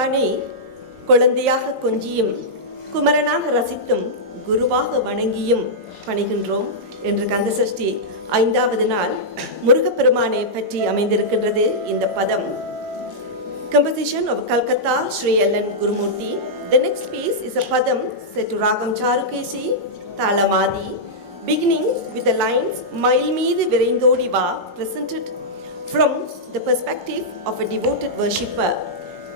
முருகப்பெருமானை குழந்தையாக கொஞ்சியும் குமரனாக ரசித்தும் குருவாக வணங்கியும் பணிகின்றோம் என்று கந்தசஷ்டி 5வது நாள் முருகப்பெருமானை பற்றி அமைந்திருக்கின்றது இந்த பதம். Composition of Calcutta, Sri L.N. Gurumurthy. The next piece is a padam set to Ragam Charukesi, Talamadi, beginning with the lines Mailmeedu Virendodi Va, presented from the perspective of a devoted worshipper.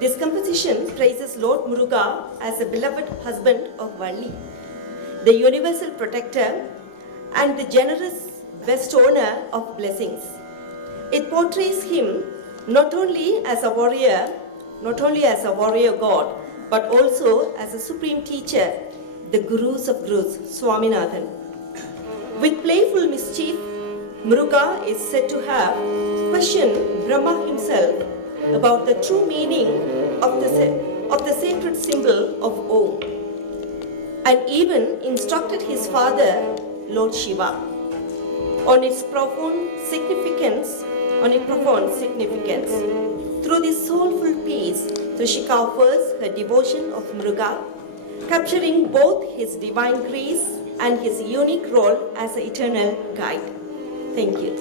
This composition praises Lord Muruga as a beloved husband of Valli, the universal protector and the generous bestower of blessings. It portrays him not only as a warrior god, but also as a supreme teacher, the Gurus of Gurus, Swaminathan. With playful mischief, Muruga is said to have questioned Brahma himself about the true meaning of the sacred symbol of Om, and even instructed his father, Lord Shiva, on its profound significance. Through this soulful piece, Trishika offers her devotion of Muruga, capturing both his divine grace and his unique role as an eternal guide. Thank you.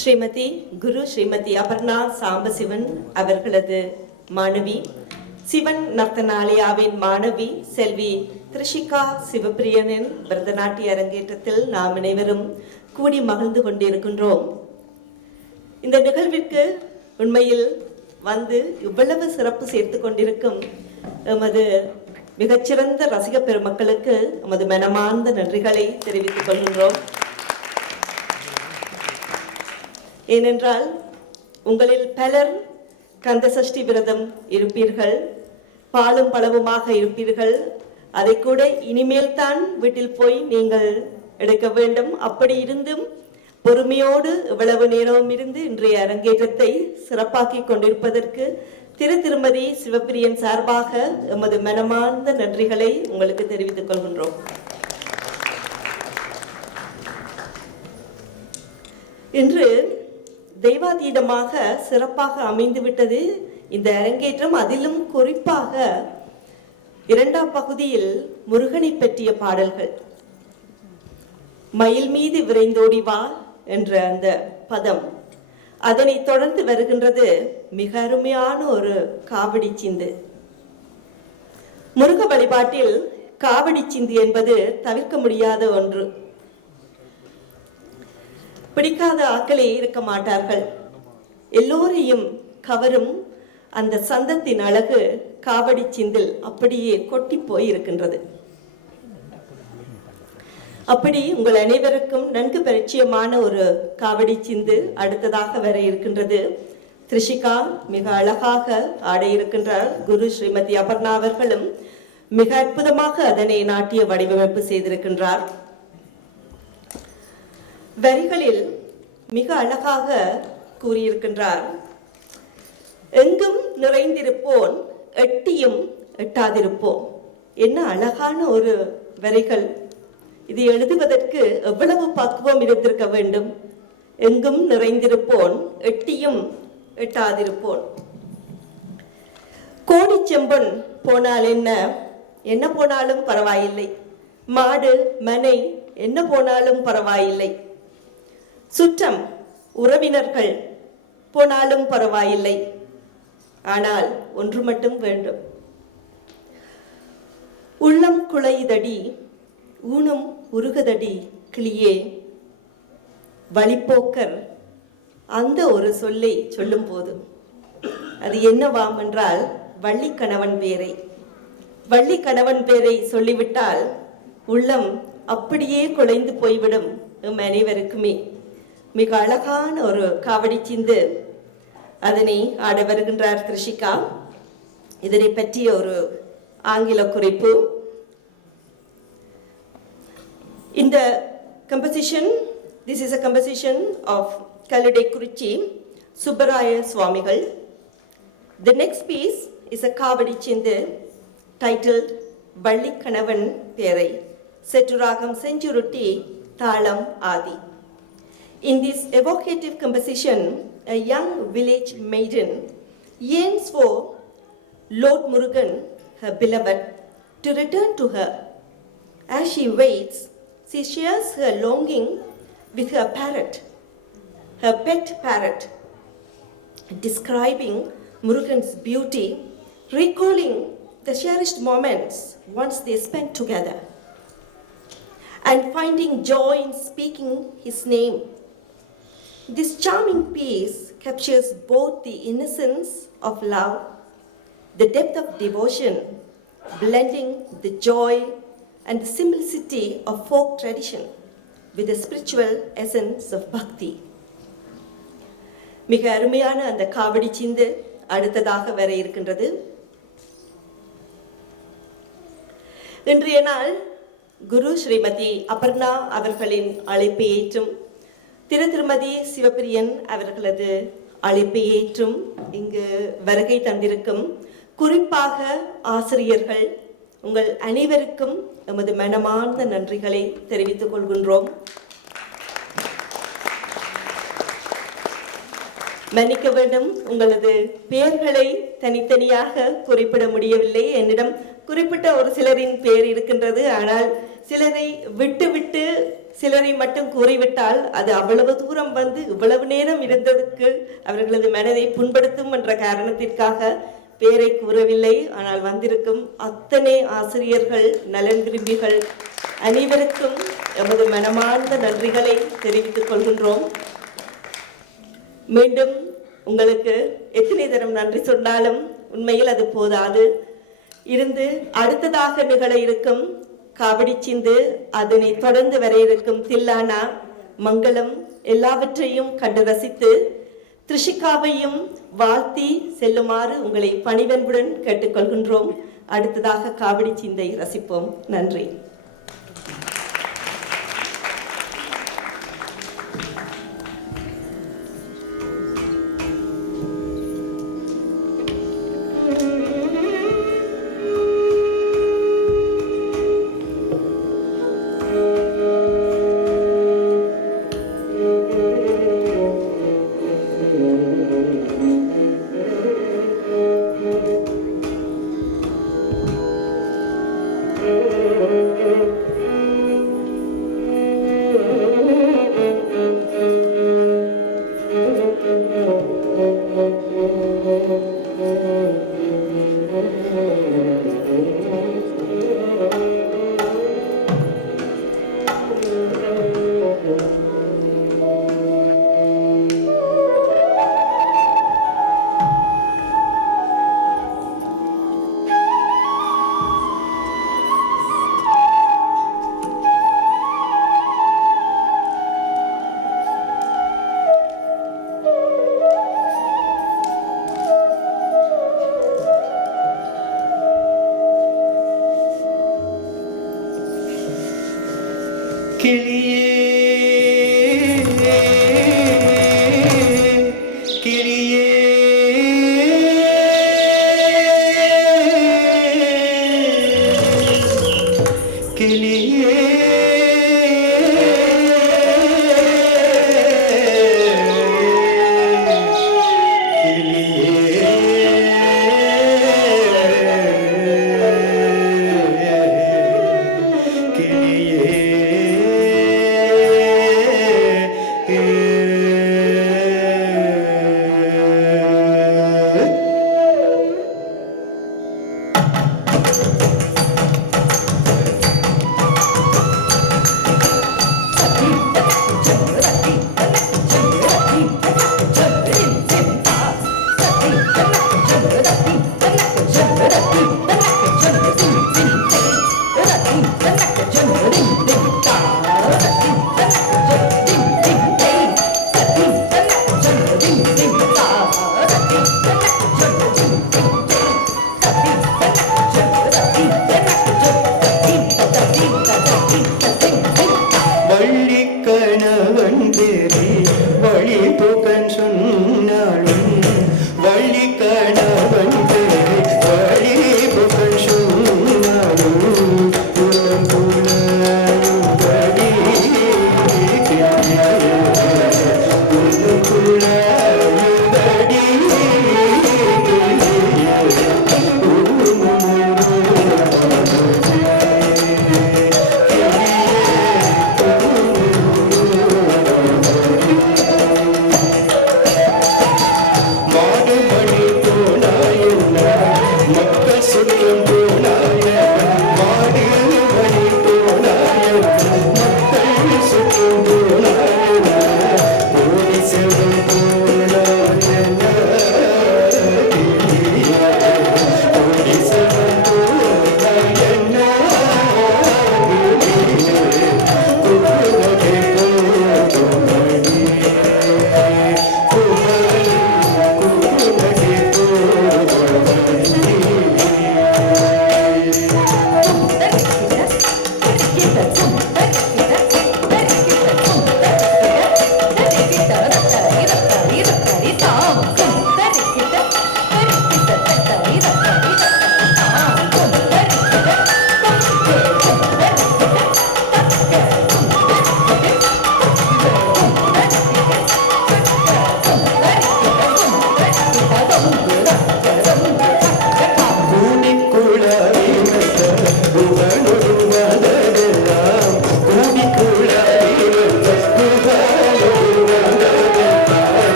Srimathi குரு ஸ்ரீமதி அபர்ணா சாம்பசிவன் அவர்களது மாணவி, சிவன் நர்த்தனாலயாவின் மாணவி செல்வி திரிஷிகா சிவபிரியனின் பரதநாட்டிய அரங்கேற்றத்தில் நாம் அனைவரும் கூடி மகிழ்ந்து கொண்டிருக்கின்றோம். இந்த நிகழ்விற்கு உண்மையில் வந்து இவ்வளவு சிறப்பு சேர்த்து கொண்டிருக்கும் எமது மிகச்சிறந்த ரசிக பெருமக்களுக்கு எமது மனமார்ந்த நன்றிகளை தெரிவித்துக் கொள்கின்றோம். ஏனென்றால் உங்களில் பலர் கந்த சஷ்டி விரதம் இருப்பீர்கள், பாலும் பழவுமாக இருப்பீர்கள். அதை கூட இனிமேல் தான் வீட்டில் போய் நீங்கள் எடுக்க வேண்டும். அப்படி இருந்தும் பொறுமையோடு இவ்வளவு நேரம் இருந்து இன்றைய அரங்கேற்றத்தை சிறப்பாக்கி கொண்டிருப்பதற்கு திருமதி சிவபிரியன் சார்பாக எமது மனமார்ந்த நன்றிகளை உங்களுக்கு தெரிவித்துக் கொள்கின்றோம். இன்று தெய்வாதீதமாக சிறப்பாக அமைந்துவிட்டது இந்த அரங்கேற்றம். அதிலும் குறிப்பாக இரண்டாம் பகுதியில் முருகனை பற்றிய பாடல்கள், மயில் மீது விரைந்தோடி வா என்ற அந்த பதம், அதனை தொடர்ந்து வருகின்றது மிக அருமையான ஒரு காவடி சிந்து. முருக வழிபாட்டில் காவடி சிந்து என்பது தவிர்க்க முடியாத ஒன்று. பிடிக்காத ஆக்களே இருக்க மாட்டார்கள். எல்லோரையும் கவரும் அந்த சந்தத்தின் அழகு காவடி சிந்தில் அப்படியே கொட்டி போய் இருக்கின்றது. அப்படி உங்கள் அனைவருக்கும் நன்கு பரிச்சயமான ஒரு காவடி சிந்து அடுத்ததாக வர இருக்கின்றது. திரிஷிகா மிக அழகாக ஆட இருக்கின்றார். குரு ஸ்ரீமதி அபர்ணா அவர்களும் மிக அற்புதமாக அதனை நாட்டிய வடிவமைப்பு செய்திருக்கின்றார். வரிகளில் மிக அழகாக கூறியிருக்கின்றார், எங்கும் நிறைந்திருப்போன் எட்டியும் எட்டாதிருப்போம். என்ன அழகான ஒரு வரிகள்! இது எழுதுவதற்கு எவ்வளவு பக்குவம் இருந்திருக்க வேண்டும். எங்கும் நிறைந்திருப்போன் எட்டியும் எட்டாதிருப்போன். கோடி செம்பன் போனால் என்ன, என்ன போனாலும் பரவாயில்லை. மாடு மனை என்ன போனாலும் பரவாயில்லை. சுற்றம் உறவினர்கள் போனாலும் பரவாயில்லை. ஆனால் ஒன்று மட்டும் வேண்டும், உள்ளம் குழையுதடி ஊனும் உருகுதடி கிளியே. வழிப்போக்கர் அந்த ஒரு சொல்லை சொல்லும் போது அது என்னவாம் என்றால், வள்ளி கணவன் பேரை, வள்ளி கணவன் பேரை சொல்லிவிட்டால் உள்ளம் அப்படியே குலைந்து போய்விடும் எம் அனைவருக்குமே. மிக அழகான ஒரு காவடி சிந்து, அதனை ஆட வருகின்றார் திரிஷிகா. இதனை பற்றிய ஒரு ஆங்கில குறிப்பு. In the composition, this is a composition of Kalade Kurichi Subbaraya Swamigal. The next piece is a Kavadi Chindu titled Valli Kanavan Perai, set to Ragam Senjurutti Thalam Adi. In this evocative composition, a young village maiden yearns for Lord Murugan, her beloved, to return to her. As she waits, she shares her longing with her parrot, her pet parrot, describing Murugan's beauty, recalling the cherished moments once they spent together, and finding joy in speaking his name. This charming piece captures both the innocence of love, the depth of devotion, blending the joy and the simplicity of folk tradition with the spiritual essence of bhakti. மிக அருமையான அந்த காவடி சிந்து அடுத்ததாக வர இருக்கின்றது. இன்றைய நாள் குரு ஸ்ரீமதி அபர்ணா அவர்களின் அழைப்பை ஏற்றும் திருமதி சிவபிரியன் அவர்களது அழைப்பை ஏற்றும் இங்கு வருகை தந்திருக்கும் குறிப்பாக ஆசிரியர்கள் உங்கள் அனைவருக்கும் எமது மனமார்ந்த நன்றிகளை தெரிவித்துக் கொள்கின்றோம். மன்னிக்க வேண்டும், உங்களது பெயர்களை தனித்தனியாக குறிப்பிட முடியவில்லை. என்னிடம் குறிப்பிட்ட ஒரு சிலரின் பெயர் இருக்கின்றது. ஆனால் சிலரை விட்டு விட்டு சிலரை மட்டும் கூறிவிட்டால் அது அவ்வளவு தூரம் வந்து இவ்வளவு நேரம் இருந்ததுக்கு அவர்களது மனதை புண்படுத்தும் என்ற காரணத்திற்காக பேரை கூறவில்லை. ஆனால் வந்திருக்கும் அத்தனை ஆசிரியர்கள், நலன் விரும்பிகள் அனைவருக்கும் எமது மனமார்ந்த நன்றிகளை தெரிவித்துக் கொள்கின்றோம். மீண்டும் உங்களுக்கு எத்தனை தரம் நன்றி சொன்னாலும் உண்மையில் அது போதாது. இருந்து அடுத்ததாக நிகழ இருக்கும் காவடி சிந்து, அதனை தொடர்ந்து வர இருக்கும் தில்லானா, மங்களம் எல்லாவற்றையும் கண்டு ரசித்து த்ரிஷிகாவையும் வாழ்த்தி செல்லுமாறு உங்களை பணிவன்புடன் கேட்டுக்கொள்கின்றோம். அடுத்ததாக காவடி சிந்தை ரசிப்போம். நன்றி.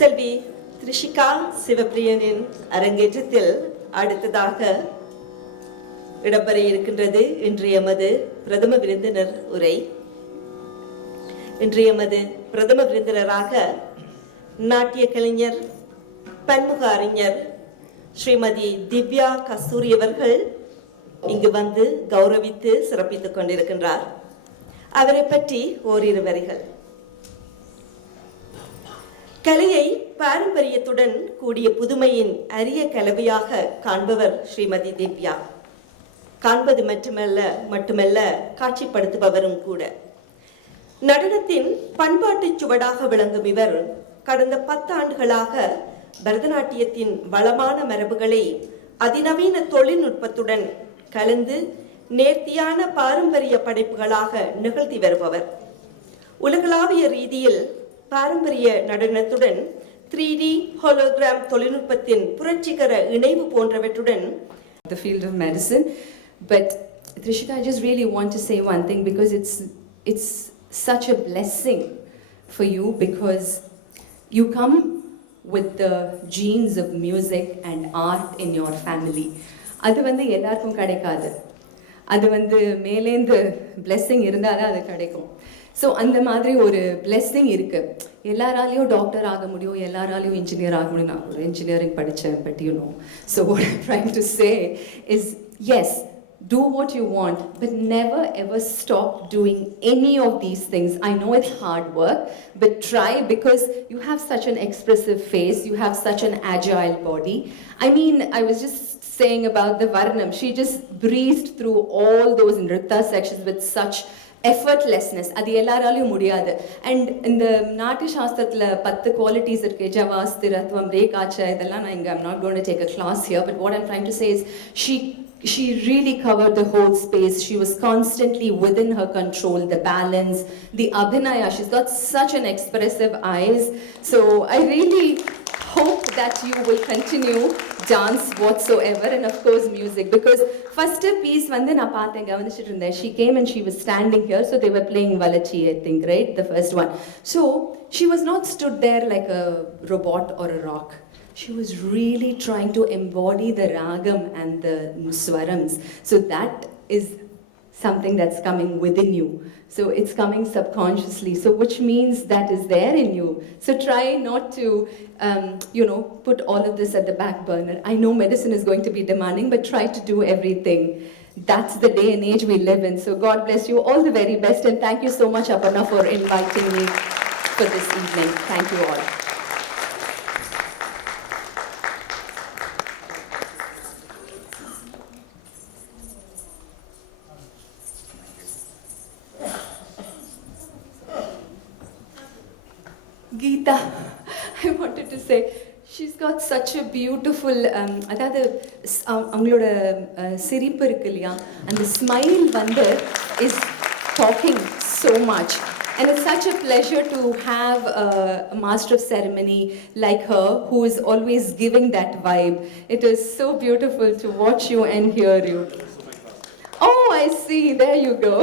செல்வி த்ரிஷிகா சிவப்பிரியனின் அரங்கேற்றத்தில் அடுத்ததாக இடம்பெற இருக்கின்றது இன்றைய எமது பிரதம விருந்தினர் உரை. இன்றைய எமது பிரதம விருந்தினராக நாட்டிய கலைஞர் பன்முக அறிஞர் ஸ்ரீமதி திவ்யா கஸ்தூரி அவர்கள் இங்கு வந்து கௌரவித்து சிறப்பித்துக் கொண்டிருக்கின்றார். அவரை பற்றி ஓரிரு வரிகள். கலையை பாரம்பரியத்துடன் கூடிய புதுமையின் அரிய கலவையாக காண்பவர் ஸ்ரீமதி திவ்யா. காண்பது மட்டுமல்ல காட்சிப்படுத்துபவரும் கூட. நடனத்தின் பண்பாட்டு சுவடாக விளங்கும் இவர் கடந்த 10 ஆண்டுகளாக பரதநாட்டியத்தின் வளமான மரபுகளை அதிநவீன தொழில்நுட்பத்துடன் கலந்து நேர்த்தியான பாரம்பரிய படைப்புகளாக நிகழ்த்தி வருபவர். உலகளாவிய ரீதியில் பாரம்பரிய நடனத்துடன் 3D ஹோலோகிராம் தொழில்நுட்பத்தின் புரட்சிகர இணைவு போன்றவற்றுடன் the field of medicine. But Trishika, I just really want to say one thing, because it's such a blessing for you, because you come with the genes of music and art in your family. அது வந்து எல்லாருக்கும் கிடைக்காது. அது வந்து மேலேந்து blessing இருந்தால் தான் அது கிடைக்கும். ஸோ அந்த மாதிரி ஒரு blessing இருக்கு. எல்லாராலையும் டாக்டர் ஆக முடியும், எல்லாராலையும் இன்ஜினியர் ஆக முடியும். நான் ஒரு இன்ஜினியரிங் படித்தேன், but you know. So what I'm trying to say is, yes, do what you want, but never ever stop doing any of these things. I know it's hard work, but try, because you have such an expressive face, you have such an agile body. I mean, I was just saying about the Varnam. She just breezed through all those Nritta sections with such effortlessness. அது எல்லாராலையும் முடியாது. And இந்த நாட்டிய சாஸ்திரத்தில் 10 qualities இருக்கு. ஜவா, ஸ்திரத்வம், ரேகாச்சா, இதெல்லாம் நான் இங்கே I'm not going to take a class here, but what I'm trying to say is she really covered the whole space. She was constantly within her control, the balance, the abhinaya. She's got such an expressive eyes. So I really hope that you will continue dance whatsoever, and of course music, because first piece vande na paathen gavanichittu irundhen. She came and she was standing here, so they were playing Valachi, I think, right, the first one. So she was not stood there like a robot or a rock. She was really trying to embody the ragam and the swarams. So that is something that's coming within you. So it's coming subconsciously. So which means that is there in you. So try not to, put all of this at the back burner. I know medicine is going to be demanding, but try to do everything. That's the day and age we live in. So God bless you. All the very best. And thank you so much, Aparna, for inviting me for this evening. Thank you all. Geeta, I wanted to say, she's got such a beautiful, அதாவது அவங்களோட சிரிப்பு இருக்கு இல்லையா, அந்த smile வந்து is talking so much. And it's such a pleasure to have a master of ceremony like her, who is always giving that vibe. It is so beautiful to watch you and hear you. Oh, I see, there you go.